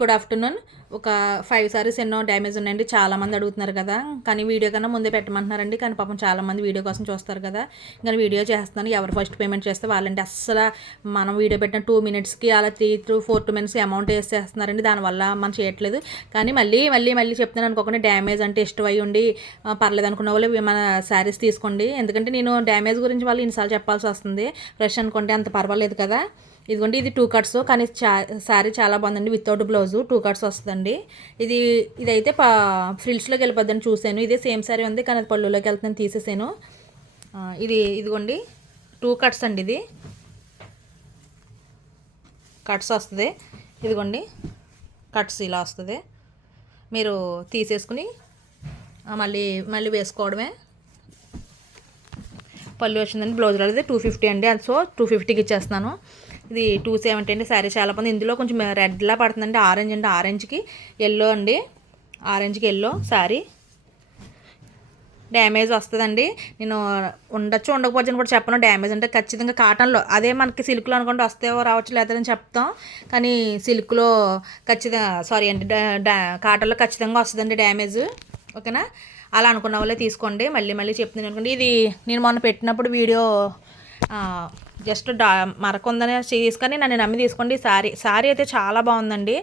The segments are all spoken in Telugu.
Good afternoon. ఒక 5 సారీస్ ఎన్నో డ్యామేజ్ ఉన్నాయండి. చాలామంది అడుగుతున్నారు కదా, కానీ వీడియో కన్నా ముందే పెట్టమంటున్నారండి. కానీ పాపం చాలామంది వీడియో కోసం చూస్తారు కదా, ఇంకా వీడియో చేస్తున్నాను. ఎవరు ఫస్ట్ పేమెంట్ చేస్తే వాళ్ళంటే అస్సలు మనం వీడియో పెట్టిన 2 మినిట్స్కి అలా 3 to 4 మినిట్స్కి అమౌంట్ వేసేస్తున్నారండి. దానివల్ల మనం చేయట్లేదు. కానీ మళ్ళీ చెప్తున్నాను అనుకోకుండా, డ్యామేజ్ అంటే ఇష్టం అయ్యి ఉండి పర్లేదు అనుకున్న వాళ్ళు మన శారీస్ తీసుకోండి. ఎందుకంటే నేను డ్యామేజ్ గురించి వాళ్ళు ఇన్నిసార్లు చెప్పాల్సి వస్తుంది. ఫ్రెష్ అనుకుంటే అంత పర్వాలేదు కదా. ఇదిగోండి, ఇది 2 కట్స్, కానీ శారీ చాలా బాగుందండి. వితౌట్ బ్లౌజు 2 కట్స్ వస్తుందండి. ఇదైతే ఫ్రిల్స్లోకి వెళ్ళిపోద్దని చూసాను. ఇదే సేమ్ శారీ ఉంది, కానీ అది పళ్ళులోకి వెళ్తుందని తీసేసాను. ఇదిగోండి 2 కట్స్ అండి. ఇది కట్స్ వస్తుంది. ఇదిగోండి కట్స్ ఇలా వస్తుంది. మీరు తీసేసుకుని మళ్ళీ వేసుకోవడమే. పళ్ళు వచ్చిందండి. బ్లౌజ్ రాలేదు. 250 అండి. అది సో 250కి ఇచ్చేస్తున్నాను. ఇది 270 అండి. శారీ చాలా బాగుంది. ఇందులో కొంచెం రెడ్లా పడుతుందండి. ఆరెంజ్ అండి. ఆరెంజ్కి ఎల్లో అండి. ఆరెంజ్కి ఎల్లో శారీ. డ్యామేజ్ వస్తుందండి. నేను ఉండకపోవచ్చు కూడా చెప్పను. డ్యామేజ్ అంటే ఖచ్చితంగా కాటన్లో, అదే మనకి సిల్క్లో అనుకుంటే వస్తే రావచ్చు, లేదని చెప్తాం. కానీ సిల్క్లో కాటన్లో ఖచ్చితంగా వస్తుందండి డ్యామేజ్. ఓకేనా? అలా అనుకున్న వాళ్ళే తీసుకోండి. మళ్ళీ చెప్తున్నాను అనుకోండి. ఇది నేను మొన్న పెట్టినప్పుడు వీడియో జస్ట్ మరకుందని తీసుకొని నన్ను నమ్మి తీసుకోండి. శారీ అయితే చాలా బాగుందండి.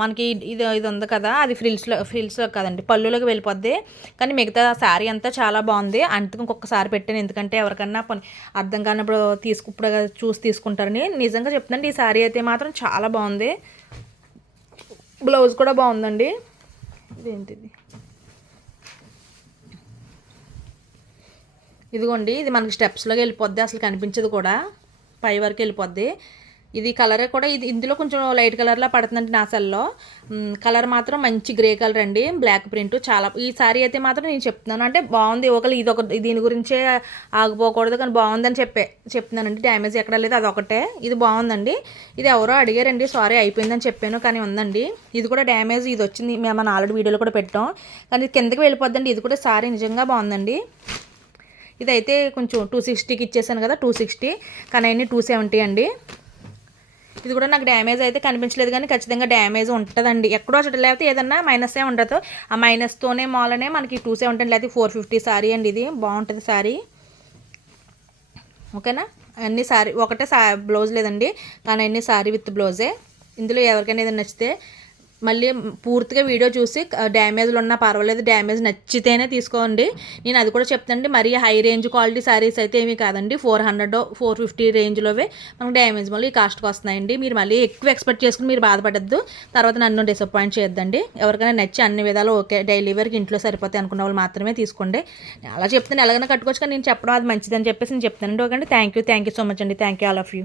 మనకి ఇది ఉంది కదా, అది ఫ్రిల్స్లో కదండి, పళ్ళులోకి వెళ్ళిపోద్ది. కానీ మిగతా శారీ అంతా చాలా బాగుంది. అందుకు ఇంకొకసారి పెట్టాను, ఎందుకంటే ఎవరికన్నా అర్థం కానప్పుడు ఇప్పుడు చూసి తీసుకుంటారని. నిజంగా చెప్తుందండి, ఈ శారీ అయితే మాత్రం చాలా బాగుంది. బ్లౌజ్ కూడా బాగుందండి. ఇదేంటిది, ఇదిగోండి, ఇది మనకి స్టెప్స్లోకి వెళ్ళిపోద్ది, అసలు కనిపించదు కూడా, పై వరకు వెళ్ళిపోద్ది. ఇది కలర్ కూడా ఇందులో కొంచెం లైట్ కలర్లా పడుతుందండి. నా సెల్లో కలర్ మాత్రం మంచి గ్రే కలర్ అండి, బ్లాక్ ప్రింట్. చాలా ఈ సారీ అయితే మాత్రం నేను చెప్తున్నాను, అంటే బాగుంది. దీని గురించే ఆగిపోకూడదు, కానీ బాగుందని చెప్తున్నానండి. డ్యామేజ్ ఎక్కడ లేదు, అదొకటే. ఇది బాగుందండి. ఇది ఎవరో అడిగారండి, సారీ అయిపోయిందని చెప్పాను, కానీ ఉందండి. ఇది కూడా డ్యామేజ్, ఇది వచ్చింది, మనం ఆల్రెడీ వీడియోలో కూడా పెట్టాం, కానీ కిందకి వెళ్ళిపోద్దండి. ఇది కూడా సారీ నిజంగా బాగుందండి. ఇదైతే కొంచెం 260కి ఇచ్చేసాను కదా, 260, కానీ అన్నీ 270 అండి. ఇది కూడా నాకు డ్యామేజ్ అయితే కనిపించలేదు, కానీ ఖచ్చితంగా డ్యామేజ్ ఉంటుందండి ఎక్కడో చోట, లేకపోతే ఏదన్నా మైనసే ఉండదు. ఆ మైనస్తోనే మాలనే మనకి 270, లేకపోతే 450 శారీ అండి. ఇది బాగుంటుంది శారీ. ఓకేనా? అన్ని శారీ ఒకటే బ్లౌజ్ లేదండి, కానీ అన్ని శారీ విత్ బ్లౌజే. ఇందులో ఎవరికైనా ఏదైనా నచ్చితే మళ్ళీ పూర్తిగా వీడియో చూసి డ్యామేజ్లు ఉన్నా పర్వాలేదు, డ్యామేజ్ నచ్చితేనే తీసుకోండి. నేను అది కూడా చెప్తానండి, మరీ హై రేంజ్ క్వాలిటీ శారీస్ అయితే ఏమీ కాదండి. 400, 450 రేంజ్లోవే మనకు డ్యామేజ్ మళ్ళీ ఈ కాస్ట్కి వస్తున్నాయండి. మీరు మళ్ళీ ఎక్కువ ఎక్స్పెక్ట్ చేసుకుని మీరు బాధపడద్దు, తర్వాత నన్ను డిసప్పాయింట్ చేయొద్దండి. ఎవరికైనా నచ్చి అన్ని విధాలు ఓకే, డైలీ వేర్కి ఇంట్లో సరిపోతాయి అనుకున్న వాళ్ళు మాత్రమే తీసుకోండి. అలా చెప్తాను, ఎలాగైనా కట్టుకోవచ్చు, కానీ నేను చెప్పడం అది మంచిదని చెప్పేసి నేను చెప్తానండి. ఓకే అండి, థ్యాంక్ యూ సో మచ్ అండి. Thank you all of you.